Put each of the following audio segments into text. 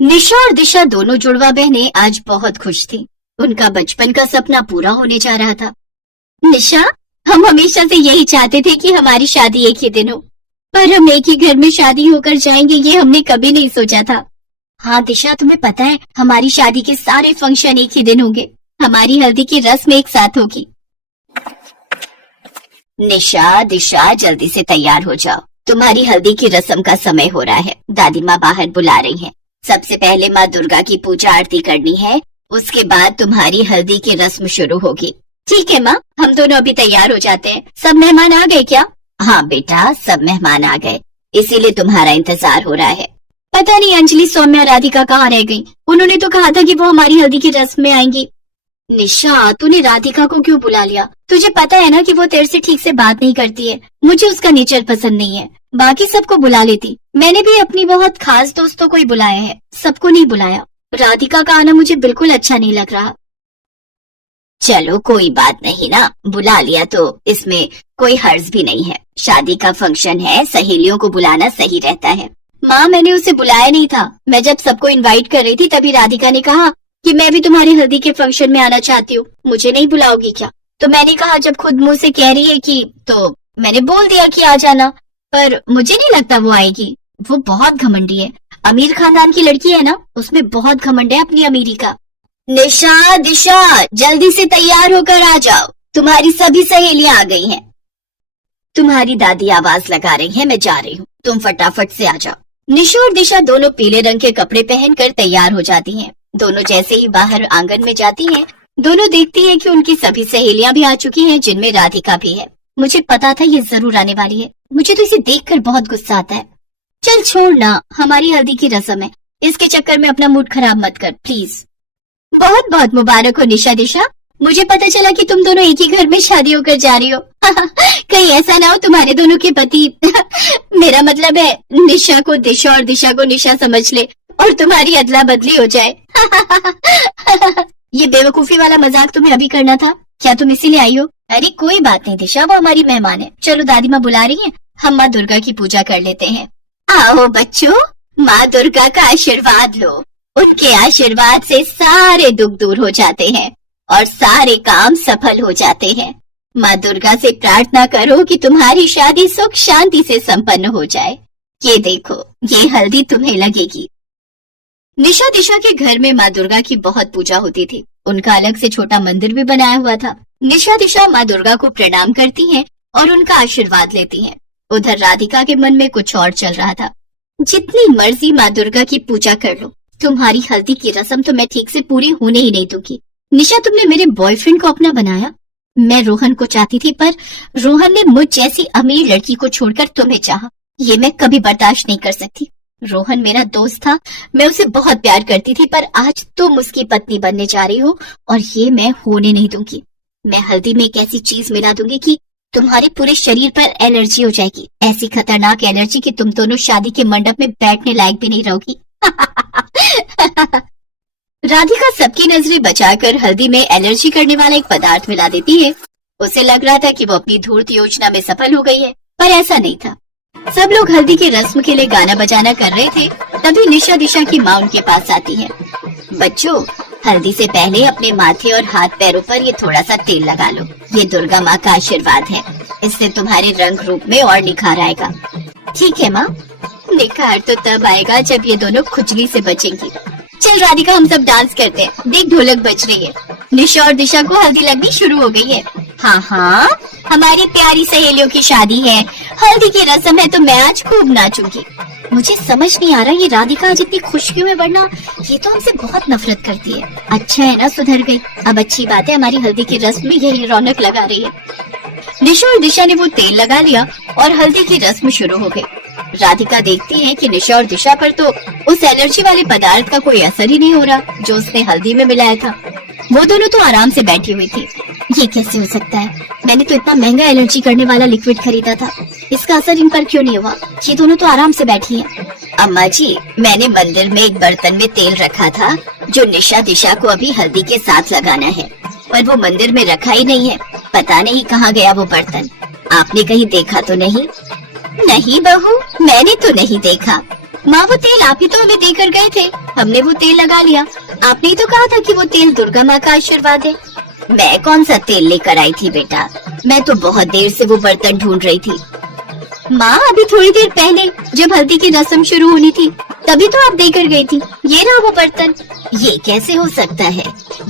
निशा और दिशा दोनों जुड़वा बहनें आज बहुत खुश थी। उनका बचपन का सपना पूरा होने जा रहा था। निशा, हम हमेशा से यही चाहते थे कि हमारी शादी एक ही दिन हो, पर हम एक ही घर में शादी होकर जाएंगे ये हमने कभी नहीं सोचा था। हाँ दिशा, तुम्हें पता है हमारी शादी के सारे फंक्शन एक ही दिन होंगे। हमारी हल्दी की रस्म एक साथ होगी। निशा, दिशा, जल्दी से तैयार हो जाओ, तुम्हारी हल्दी की रस्म का समय हो रहा है। दादी माँ बाहर बुला रही हैं। सबसे पहले माँ दुर्गा की पूजा आरती करनी है, उसके बाद तुम्हारी हल्दी की रस्म शुरू होगी। ठीक है माँ, हम दोनों अभी तैयार हो जाते हैं। सब मेहमान आ गए क्या? हाँ बेटा, सब मेहमान आ गए, इसीलिए तुम्हारा इंतजार हो रहा है। पता नहीं अंजलि, सौम्या, राधिका कहाँ रह गई? उन्होंने तो कहा था कि वो हमारी हल्दी की रस्म में आएंगी। निशा, तूने राधिका को क्यों बुला लिया? तुझे पता है ना कि वो तेरे से ठीक से बात नहीं करती है। मुझे उसका नेचर पसंद नहीं है। बाकी सबको बुला लेती, मैंने भी अपनी बहुत खास दोस्तों को ही बुलाया है, सबको नहीं बुलाया। राधिका का आना मुझे बिल्कुल अच्छा नहीं लग रहा। चलो कोई बात नहीं ना, बुला लिया तो इसमें कोई हर्ज भी नहीं है। शादी का फंक्शन है, सहेलियों को बुलाना सही रहता है। माँ, मैंने उसे बुलाया नहीं था। मैं जब सबको इनवाइट कर रही थी तभी राधिका ने कहा कि मैं भी तुम्हारी हल्दी के फंक्शन में आना चाहती हूँ, मुझे नहीं बुलाओगी क्या? तो मैंने कहा जब खुद मुंह से कह रही है कि, तो मैंने बोल दिया कि आ जाना, पर मुझे नहीं लगता वो आएगी। वो बहुत घमंडी है, अमीर खानदान की लड़की है ना, उसमें बहुत घमंड है अपनी अमीरी का। निशा, दिशा, जल्दी से तैयार होकर आ जाओ, तुम्हारी सभी सहेलियां आ गई हैं। तुम्हारी दादी आवाज लगा रही है, मैं जा रही हूँ, तुम फटाफट से आ जाओ। निशा और दिशा दोनों पीले रंग के कपड़े पहनकर तैयार हो जाती हैं। दोनों जैसे ही बाहर आंगन में जाती हैं, दोनों देखती हैं कि उनकी सभी सहेलियां भी आ चुकी हैं, जिनमें राधिका भी है। मुझे पता था ये जरूर आने वाली है, मुझे तो इसे देखकर बहुत गुस्सा आता है। चल छोड़ ना, हमारी हल्दी की रस्म है, इसके चक्कर में अपना मूड खराब मत कर प्लीज। बहुत बहुत मुबारक हो निशा, दिशा, मुझे पता चला कि तुम दोनों एक ही घर में शादी होकर जा रही हो। कहीं ऐसा ना हो तुम्हारे दोनों के पति मेरा मतलब है निशा को दिशा और दिशा को निशा समझ ले और तुम्हारी अदला बदली हो जाए। ये बेवकूफी वाला मजाक तुम्हें अभी करना था क्या? तुम इसीलिए आई हो? अरे कोई बात नहीं दिशा, वो हमारी मेहमान है। चलो दादी माँ बुला रही है, हम माँ दुर्गा की पूजा कर लेते हैं। आओ बच्चों, माँ दुर्गा का आशीर्वाद लो। उनके आशीर्वाद से सारे दुख दूर हो जाते हैं और सारे काम सफल हो जाते हैं। माँ दुर्गा से प्रार्थना करो कि तुम्हारी शादी सुख शांति से संपन्न हो जाए। ये देखो, ये हल्दी तुम्हें लगेगी। निशा दिशा के घर में माँ दुर्गा की बहुत पूजा होती थी। उनका अलग से छोटा मंदिर भी बनाया हुआ था। निशा दिशा माँ दुर्गा को प्रणाम करती हैं और उनका आशीर्वाद लेती हैं। उधर राधिका के मन में कुछ और चल रहा था। जितनी मर्जी माँ दुर्गा की पूजा कर लो, तुम्हारी हल्दी की रस्म तो मैं ठीक से पूरी होने ही नहीं दूंगी। निशा, तुमने मेरे बॉयफ्रेंड को अपना बनाया। मैं रोहन को चाहती थी, पर रोहन ने मुझ जैसी अमीर लड़की को छोड़कर तुम्हें चाहा। ये मैं कभी बर्दाश्त नहीं कर सकती। रोहन मेरा दोस्त था, मैं उसे बहुत प्यार करती थी, पर आज तुम उसकी पत्नी बनने जा रही हो और ये मैं होने नहीं दूंगी। मैं हल्दी में एक ऐसी चीज मिला दूंगी कि तुम्हारे पूरे शरीर पर एलर्जी हो जाएगी। ऐसी खतरनाक एलर्जी कि तुम दोनों शादी के मंडप में बैठने लायक भी नहीं रहोगी। राधिका सबकी नजरें बचाकर हल्दी में एलर्जी करने वाला एक पदार्थ मिला देती है। उसे लग रहा था कि वो अपनी धूर्त योजना में सफल हो गई है, पर ऐसा नहीं था। सब लोग हल्दी की रस्म के लिए गाना बजाना कर रहे थे, तभी निशा दिशा की माँ उनके पास आती है। बच्चों, हल्दी से पहले अपने माथे और हाथ पैरों पर ये थोड़ा सा तेल लगा लो। ये दुर्गा माँ का आशीर्वाद है, इससे तुम्हारे रंग रूप में और निखार आएगा। ठीक है माँ, निखार तो तब आएगा जब ये दोनों खुजली से बचेंगी। चल राधिका, हम सब डांस करते हैं, देख ढोलक बज रही है। निशा और दिशा को हल्दी लगनी शुरू हो गई है। हाँ हाँ, हमारी प्यारी सहेलियों की शादी है, हल्दी की रस्म है, तो मैं आज खूब नाचूंगी। मुझे समझ नहीं आ रहा ये राधिका आज इतनी खुश क्यों है, वरना ये तो हमसे बहुत नफरत करती है। अच्छा है ना, सुधर गई। अब अच्छी बात है, हमारी हल्दी की रस्म में यही रौनक लगा रही है। निशा और दिशा ने वो तेल लगा लिया और हल्दी की रस्म शुरू हो गई। राधिका देखती है कि निशा और दिशा पर तो उस एलर्जी वाले पदार्थ का कोई असर ही नहीं हो रहा जो उसने हल्दी में मिलाया था। वो दोनों तो आराम से बैठी हुई थी। ये कैसे हो सकता है? मैंने तो इतना महंगा एलर्जी करने वाला लिक्विड खरीदा था, इसका असर इन पर क्यों नहीं हुआ? ये दोनों तो आराम से बैठी हैं। अम्मा जी, मैंने मंदिर में एक बर्तन में तेल रखा था जो निशा दिशा को अभी हल्दी के साथ लगाना है, पर वो मंदिर में रखा ही नहीं है। पता नहीं कहाँ गया वो बर्तन। आपने कहीं देखा तो नहीं? नहीं बहू, मैंने तो नहीं देखा। माँ वो तेल आप ही तो हमें देकर गए थे, हमने वो तेल लगा लिया। आपने ही तो कहा था कि वो तेल दुर्गा माँ का आशीर्वाद है। मैं कौन सा तेल लेकर आई थी बेटा, मैं तो बहुत देर से वो बर्तन ढूंढ रही थी। माँ अभी थोड़ी देर पहले जब हल्दी की रस्म शुरू होनी थी तभी तो आप देकर गई थी। ये रहा वो बर्तन। ये कैसे हो सकता है,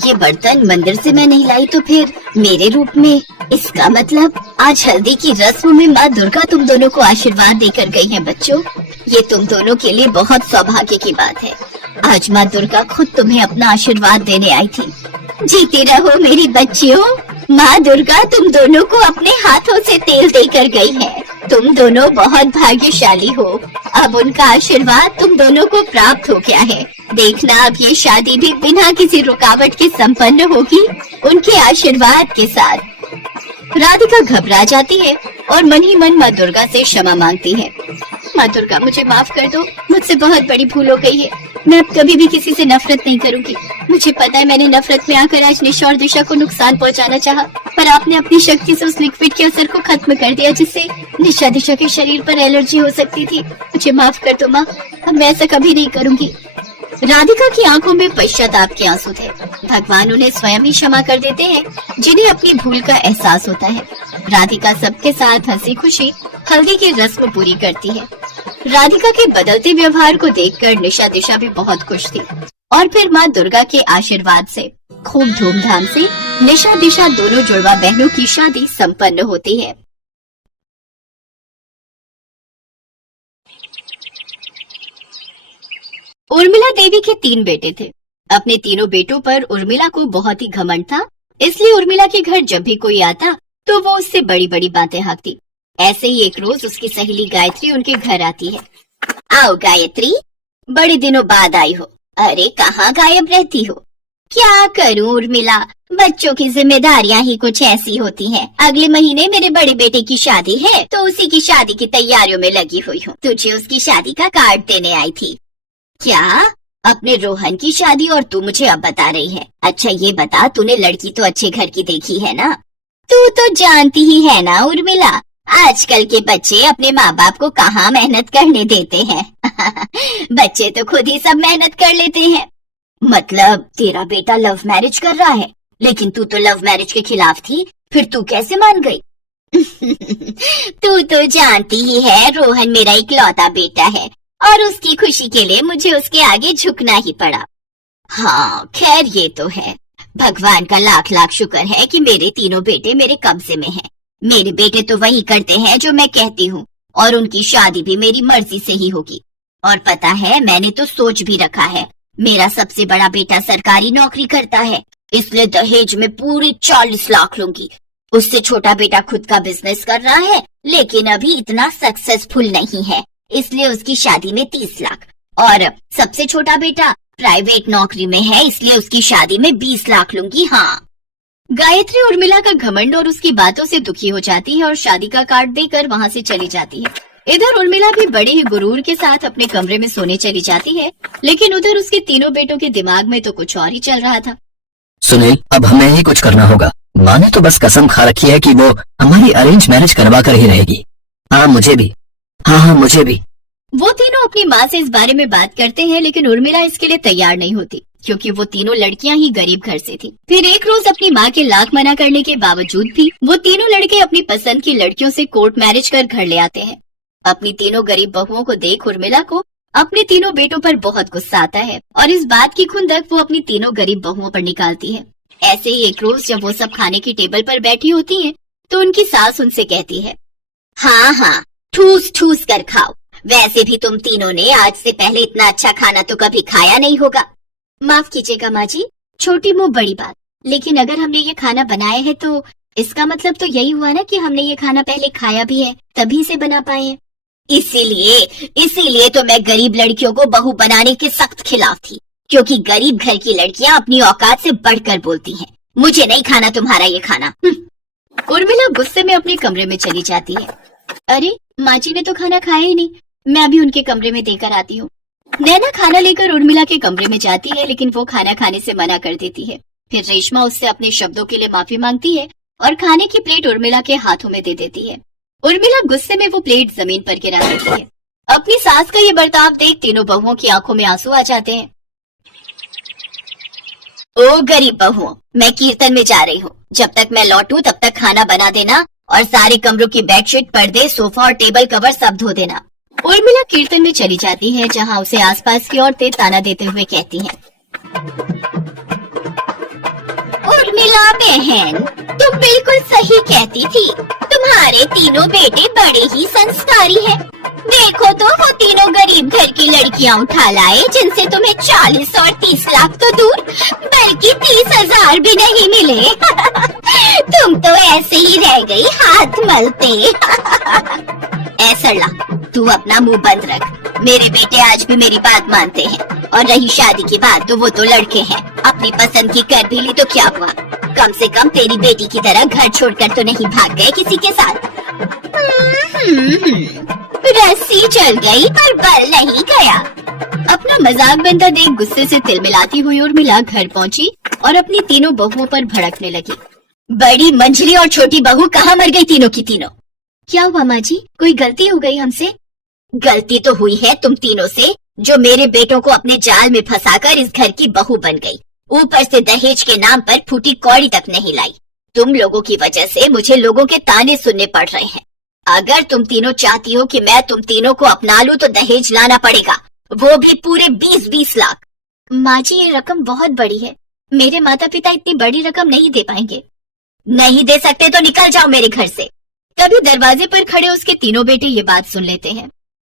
ये बर्तन मंदिर से मैं नहीं लाई तो फिर मेरे रूप में? इसका मतलब आज हल्दी की रस्म में माँ दुर्गा तुम दोनों को आशीर्वाद देकर गई है। बच्चों, ये तुम दोनों के लिए बहुत सौभाग्य की बात है। आज माँ दुर्गा खुद तुम्हें अपना आशीर्वाद देने आई थी। जीते रहो मेरी बच्चियों, माँ दुर्गा तुम दोनों को अपने हाथों से तेल देकर गई है। तुम दोनों बहुत भाग्यशाली हो, अब उनका आशीर्वाद तुम दोनों को प्राप्त हो गया है। देखना अब ये शादी भी बिना किसी रुकावट के संपन्न होगी उनके आशीर्वाद के साथ। राधिका घबरा जाती है और मन ही मन माँ दुर्गा से क्षमा मांगती है। माँ दुर्गा मुझे माफ कर दो, मुझसे बहुत बड़ी भूल हो गई है। मैं अब कभी भी किसी से नफरत नहीं करूंगी। मुझे पता है मैंने नफरत में आकर आज निशा और दिशा को नुकसान पहुंचाना चाहा, पर आपने अपनी शक्ति से उस लिक्विड के असर को खत्म कर दिया जिससे निशा दिशा के शरीर पर एलर्जी हो सकती थी। मुझे माफ कर दो माँ, अब मैं ऐसा कभी नहीं करूंगी। राधिका की आंखों में पश्चाताप के आंसू थे। भगवान उन्हें स्वयं ही क्षमा कर देते हैं जिन्हें अपनी भूल का एहसास होता है। राधिका सबके साथ हंसी खुशी हल्दी की रस्म पूरी करती है। राधिका के बदलते व्यवहार को देखकर निशा दिशा भी बहुत खुश थी और फिर माँ दुर्गा के आशीर्वाद से खूब धूमधाम से निशा दिशा दोनों जुड़वा बहनों की शादी संपन्न होती है। उर्मिला देवी के 3 बेटे थे। अपने तीनों बेटों पर उर्मिला को बहुत ही घमंड था, इसलिए उर्मिला के घर जब भी कोई आता तो वो उससे बड़ी बड़ी बातें हाँकती। ऐसे ही एक रोज उसकी सहेली गायत्री उनके घर आती है। आओ गायत्री, बड़े दिनों बाद आई हो। अरे कहाँ गायब रहती हो? क्या करूं उर्मिला, बच्चों की जिम्मेदारियां ही कुछ ऐसी होती हैं। अगले महीने मेरे बड़े बेटे की शादी है तो उसी की शादी की तैयारियों में लगी हुई हूँ। तुझे उसकी शादी का कार्ड देने आई थी। क्या? अपने रोहन की शादी और तू मुझे अब बता रही है? अच्छा ये बता, तूने लड़की तो अच्छे घर की देखी है ना? तू तो जानती ही है ना उर्मिला, आजकल के बच्चे अपने माँ बाप को कहाँ मेहनत करने देते हैं। बच्चे तो खुद ही सब मेहनत कर लेते हैं। मतलब तेरा बेटा लव मैरिज कर रहा है? लेकिन तू तो लव मैरिज के खिलाफ थी, फिर तू कैसे मान गई? तू तो जानती ही है रोहन मेरा इकलौता बेटा है और उसकी खुशी के लिए मुझे उसके आगे झुकना ही पड़ा। हाँ खैर ये तो है, भगवान का लाख लाख शुक्र है कि मेरे तीनों बेटे मेरे कब्जे में हैं। मेरे बेटे तो वही करते हैं जो मैं कहती हूँ और उनकी शादी भी मेरी मर्जी से ही होगी। और पता है मैंने तो सोच भी रखा है, मेरा सबसे बड़ा बेटा सरकारी नौकरी करता है, इसलिए दहेज में पूरी 40 लाख लूंगी। उससे छोटा बेटा खुद का बिजनेस कर रहा है लेकिन अभी इतना सक्सेसफुल नहीं है, इसलिए उसकी शादी में 30 लाख। और सबसे छोटा बेटा प्राइवेट नौकरी में है, इसलिए उसकी शादी में 20 लाख लूंगी। हाँ। गायत्री उर्मिला का घमंड और उसकी बातों से दुखी हो जाती है और शादी का कार्ड देकर वहाँ से चली जाती है। इधर उर्मिला भी बड़े ही गुरूर के साथ अपने कमरे में सोने चली जाती है, लेकिन उधर उसके तीनों बेटों के दिमाग में तो कुछ और ही चल रहा था। सुनील, अब हमें ही कुछ करना होगा। माँ ने तो बस कसम खा रखी है कि वो हमारी अरेंज मैरिज करवा कर ही रहेगी। हाँ मुझे भी, हाँ मुझे भी। वो तीनों अपनी माँ से इस बारे में बात करते हैं, लेकिन उर्मिला इसके लिए तैयार नहीं होती क्योंकि वो तीनों लड़कियां ही गरीब घर से थी। फिर एक रोज अपनी माँ के लाख मना करने के बावजूद भी वो तीनों लड़के अपनी पसंद की लड़कियों से कोर्ट मैरिज कर घर ले आते हैं। अपनी तीनों गरीब बहुओं को देख उर्मिला को अपने तीनों बेटों पर बहुत गुस्सा आता है और इस बात की खुंदक वो अपनी तीनों गरीब बहुओं पर निकालती है। ऐसे ही एक रोज जब वो सब खाने की टेबल पर बैठी होती हैं, तो उनकी सास उनसे कहती है, हाँ हाँ ठूस ठूस कर खाओ, वैसे भी तुम तीनों ने आज से पहले इतना अच्छा खाना तो कभी खाया नहीं होगा। माफ कीजिएगा माँ जी, छोटी मुँह बड़ी बात, लेकिन अगर हमने ये खाना बनाया है तो इसका मतलब तो यही हुआ ना कि हमने ये खाना पहले खाया भी है, तभी से बना पाए हैं। इसीलिए तो मैं गरीब लड़कियों को बहू बनाने के सख्त खिलाफ थी, क्योंकि गरीब घर की लड़कियां अपनी औकात से बढ़कर बोलती हैं। मुझे नहीं खाना तुम्हारा ये खाना। उर्मिला गुस्से में अपने कमरे में चली जाती है। अरे माँ जी ने तो खाना खाया ही नहीं, मैं अभी उनके कमरे में देकर आती हूँ। नैना खाना लेकर उर्मिला के कमरे में जाती है, लेकिन वो खाना खाने से मना कर देती है। फिर रेशमा उससे अपने शब्दों के लिए माफी मांगती है और खाने की प्लेट उर्मिला के हाथों में दे देती है। उर्मिला गुस्से में वो प्लेट जमीन पर गिरा देती है अपनी सास का ये बर्ताव देख तीनों बहुओं की आंखों में आंसू आ जाते हैं। ओ गरीब बहुओं, मैं कीर्तन में जा रही हूँ। जब तक मैं लौटूं तब तक खाना बना देना और सारे कमरों की बेडशीट, पर्दे, सोफा और टेबल कवर सब धो देना। उर्मिला कीर्तन में चली जाती है, जहाँ उसे आसपास की औरतें ताना देते हुए कहती हैं, उर्मिला बहन, तुम बिल्कुल सही कहती थी। तुम्हारे तीनों बेटे बड़े ही संस्कारी हैं। देखो तो वो तीनों गरीब घर की लड़कियां उठा लाए, जिनसे तुम्हें 40 और 30 लाख तो दूर बल्कि 30,000 भी नहीं मिले। तुम तो ऐसे ही रह गई हाथ मलते। ऐसा ला, तू अपना मुंह बंद रख। मेरे बेटे आज भी मेरी बात मानते हैं, और रही शादी की बात तो वो तो लड़के हैं। अपनी पसंद की कर भी ली तो क्या हुआ, कम से कम तेरी बेटी की तरह घर छोड़कर तो नहीं भाग गए किसी के साथ। रस्सी चल गई पर बल नहीं गया। अपना मजाक बनता देख गुस्से से तिलमिलाती हुई उर्मिला घर पहुंची और अपनी तीनों बहुओं पर भड़कने लगी। बड़ी, मंझली और छोटी बहू कहाँ मर गई तीनों की तीनों? क्या हुआ माँ जी, कोई गलती हो गई हमसे? गलती तो हुई है तुम तीनों से, जो मेरे बेटों को अपने जाल में फंसाकर इस घर की बहू बन गई। ऊपर से दहेज के नाम पर फूटी कौड़ी तक नहीं लाई। तुम लोगों की वजह से मुझे लोगों के ताने सुनने पड़ रहे हैं। अगर तुम तीनों चाहती हो कि मैं तुम तीनों को अपना लूं तो दहेज लाना पड़ेगा, वो भी पूरे 20-20 लाख। माँ जी, ये रकम बहुत बड़ी है, मेरे माता पिता इतनी बड़ी रकम नहीं दे पाएंगे। नहीं दे सकते तो निकल जाओ मेरे घर से। तभी दरवाजे पर खड़े उसके तीनों बेटे ये बात सुन लेते हैं।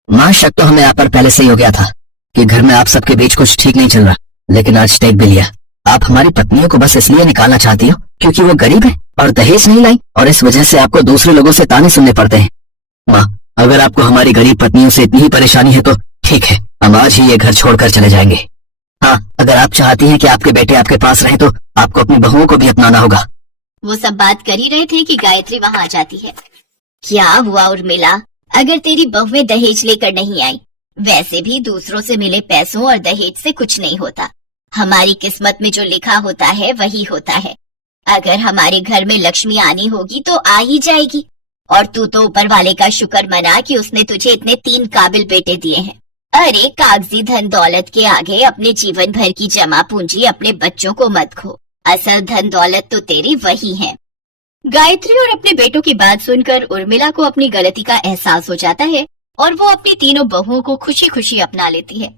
माँ, शक तो हमें आप पर पहले से ही हो गया था कि घर में आप सबके बीच कुछ ठीक नहीं चल रहा, लेकिन आज टेक भी लिया। आप हमारी पत्नियों को बस इसलिए निकालना चाहती हो क्योंकि वो गरीब है और दहेज नहीं लाई, और इस वजह से आपको दूसरे लोगों से ताने सुनने पड़ते हैं। माँ, अगर आपको हमारी गरीब पत्नियों से इतनी ही परेशानी है तो ठीक है, हम आज ही ये घर छोड़कर चले जाएंगे। हाँ, अगर आप चाहती हैं कि आपके बेटे आपके पास रहें तो आपको अपनी बहुओं को भी अपनाना होगा। वो सब बात कर ही रहे थे कि गायत्री वहाँ आ जाती है। क्या हुआ उर्मिला, अगर तेरी बहुएं दहेज लेकर नहीं आई? वैसे भी दूसरों से मिले पैसों और दहेज से कुछ नहीं होता। हमारी किस्मत में जो लिखा होता है वही होता है। अगर हमारे घर में लक्ष्मी आनी होगी तो आ ही जाएगी। और तू तो ऊपर वाले का शुक्र मना कि उसने तुझे इतने 3 काबिल बेटे दिए हैं। अरे कागजी धन दौलत के आगे अपने जीवन भर की जमा पूंजी अपने बच्चों को मत खो। असल धन दौलत तो तेरी वही है। गायत्री और अपने बेटों की बात सुनकर उर्मिला को अपनी गलती का एहसास हो जाता है और वो अपनी तीनों बहुओं को खुशी खुशी अपना लेती है।